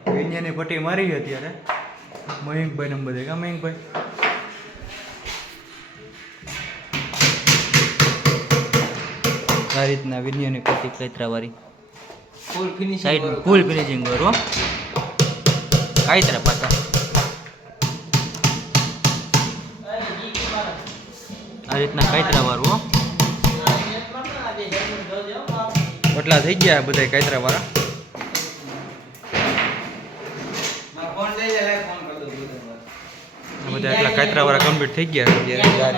વિન્યાની પટ્ટી મારી અત્યારે મયંકભાઈ નંબર દે કા મયંકભાઈ આ રીતના વિન્યાની પટ્ટી કૈતરાવાળી ફૂલ ફિનિશિંગ સાઈડ ફૂલ ફિનિશિંગ કરો કૈતરા પાછા આ રીતના કૈતરાવાળું એટલા થઈ ગયા બધા કૈતરાવાળા બધા એટલા કૈતરાવાળા કમ્પ્લીટ થઈ ગયા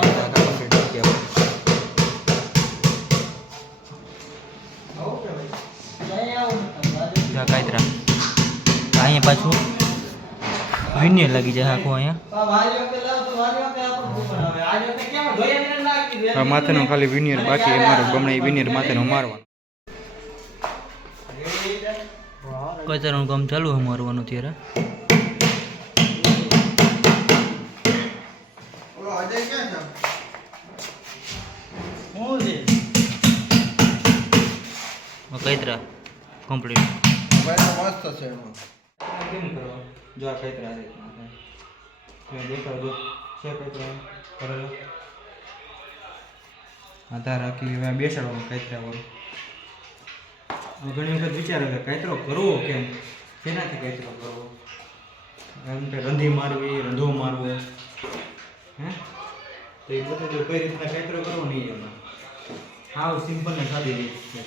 કાયતરા અહીંયા પાછું વિન્યર લાગી જાય આખું અહીંયા માથેનો ખાલી વિન્યર બાકી મારો ગમણે વિન્યર માથેનો મારવાનો કચરાનું કામ ચાલુ છે મારવાનું ત્યારે કૈતરા કમ્પ્લીટ મસ્ત છે એમાં કેમ કરવાનું જો આ કૈતરા દેખાડો છે કૈતરા કરેલો આધાર રાખી હવે બેસાડવાનું કૈતરા વાળું ઘણી વખત વિચારે કે કૈતરો કરવો કેમ શેનાથી કૈતરો કરવો એમ કે રંધી મારવી રંધો મારવો હે તો એ બધું જો કઈ રીતના કૈતરો કરવો નહીં એમાં હાવ સિમ્પલ ને સાદી રીત છે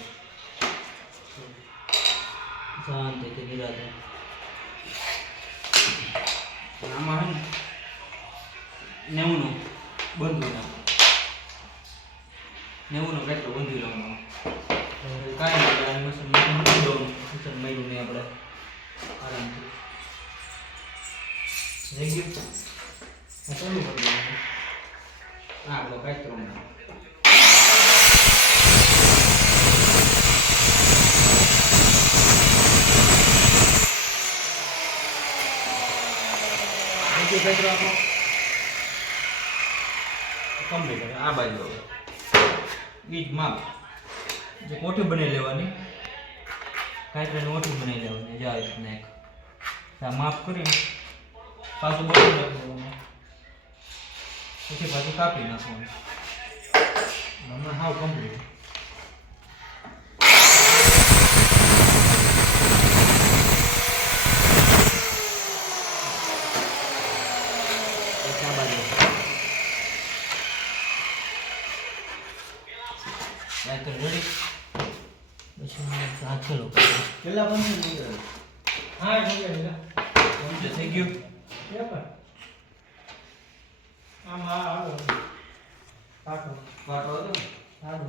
શાંતિથી નિરાતે આમાં હે ને 90નું બંધું ના 90નું કૈતરો બંધી લેવાનું કાંઈ નહીં મસન મયું નહીં આપણે આરામથી થઈ ગયું ચાલુ કરી દેવાનું હા આપણો કૈતરો કૈતરો આપણો કમ્પ્લીટ આ બાજુ બીજ માપ જે કોઠી બનાવી લેવાની કાંઈકની ઓઠી બનાવી લેવાની જે આ રીતના એક માપ કરીને પાછું બનાવી નાખવાનું પછી પાછું કાપી નાખવાનું હમણાં હાવ કમ્પ્લીટ રેડી પછી ચલો પેલા બંધ હા થઈ ગયું આમ હા પાટો પાટો હા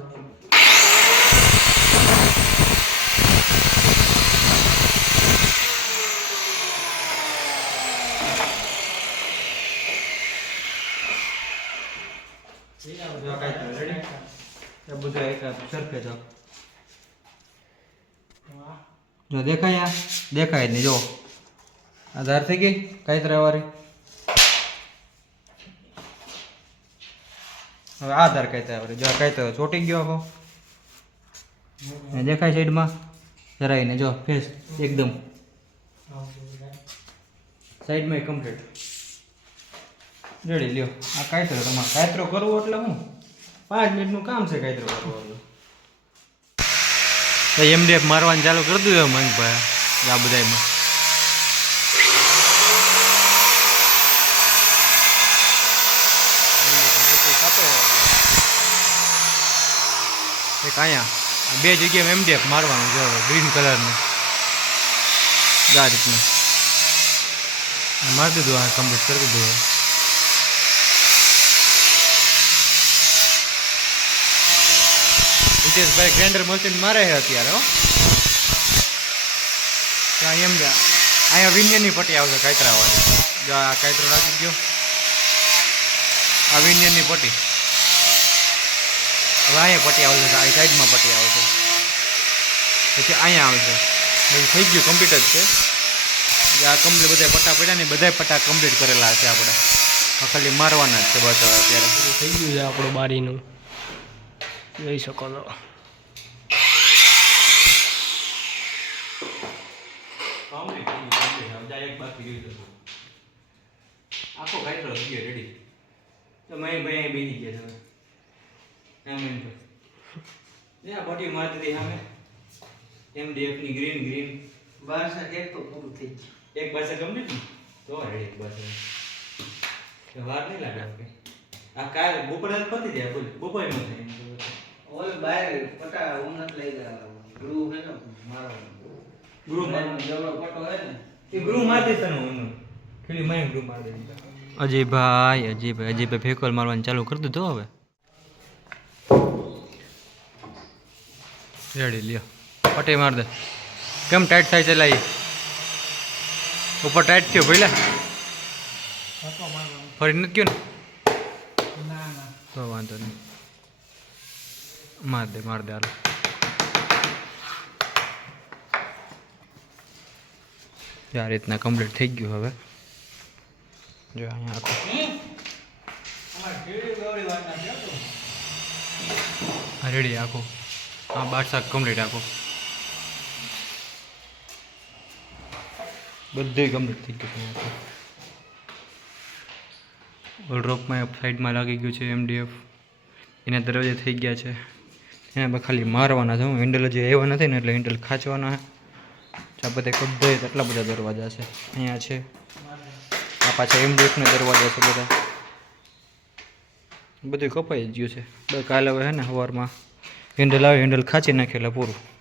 બધા એક સરખે જાઓ જો દેખાય દેખાય જ નહીં જો આધાર થઈ ગઈ કૈતરા વાળી હવે આધાર કૈતરા વાળી જો કૈતરો ચોટી ગયો આખો દેખાય સાઈડમાં જરાઈને જો ફેસ એકદમ સાઈડમાં કમ્પ્લીટ રેડી લ્યો આ કૈતરો તમારે કૈતરો કરવો એટલે હું 5 મિનિટનું કામ છે કૈતરો કરવાનું એમડીએફ મારવાનું ચાલુ કરી દઉં મયંકભાઈ આ બધામાં એક અહીંયા 2 જગ્યાએ એમડીએફ મારવાનું છે હવે ગ્રીન કલરનું આ રીતનું મારી દીધું આ કમ્પ્લીટ કરી દીધું ભાઈ ગ્રાઇન્ડર મશીન મારે છે અત્યારે હો ત્યાં એમ અહીંયા વિન્યનની પટ્ટી આવશે કૈતરાવાળી જો આ કૈતરો રાખી ગયો આ વિન્યનની પટ્ટી હવે અહીંયા પટ્ટી આવશે આ સાઈડમાં પટ્ટી આવશે પછી અહીંયા આવશે બધું થઈ ગયું કમ્પ્લીટ જ છે આ કમ્પ્લીટ બધા પટ્ટા પડ્યા ને બધા પટ્ટા કમ્પ્લીટ કરેલા છે આપણે ખાલી મારવાના જ છે બસ અત્યારે થઈ ગયું છે આપણું બારીનું જોઈ શકો છો કમ્પ્લીટ જા એક બાકી રહ્યું તો આખો કાયરો થઈ ગયો રેડી તો મેં ભાઈ બેસી ગયા તમે આમ એમ તો ને બોટી મારતી હતી સામે MDF ની ગ્રીન બસ એક તો પૂરું થઈ ગયું એક પાસે કમ્પ્લીટ ને તો રેડી એક પાસે તો વાર નહીં લાગે આપણે આ કાલ બપોરે પતી જાય બોલ બપોરે ન થાય ઓલ બહાર પટા ઉન્નત લઈ ગયા ગ્રુ હે ને મારો ગ્રુ જેવડો પટો હે ને એ ગ્રુ માર દે તને હું ખાલી મેં ગ્રુ માર દે અજયભાઈ ફેકોલ મારવાનું ચાલુ કરી દીધું હવે રેડી લ્યો પટે માર દે કેમ ટાઈટ થાય છે લાઈ ઉપર ટાઈટ થયો પહેલા ફરી નથી ગયો ને ના ના તો વાંધો નહીં માર દે હાલો આ રીતના કમ્પ્લીટ થઈ ગયું હવે જો અહીંયા આખું રેડી આખું હા 12 શાક કમ્પ્લીટ આખું બધું કમ્પ્લીટ થઈ ગયું છે ઓલડ્રોપમાં સાઈડમાં લાગી ગયું છે MDF એના દરવાજા થઈ ગયા છે એના પર ખાલી મારવાના છે હેન્ડલ હજી આવ્યા નથી ને એટલે હેન્ડલ ખાંચવાના છે આ બધા કદાચ એટલા બધા દરવાજા છે અહીંયા છે આ પાછા MDFના દરવાજા છે બધા બધું કપાઈ જ ગયું છે કાલે હવે હે ને સવારમાં હેન્ડલ આવે હેન્ડલ ખાંચી નાખે એટલે પૂરું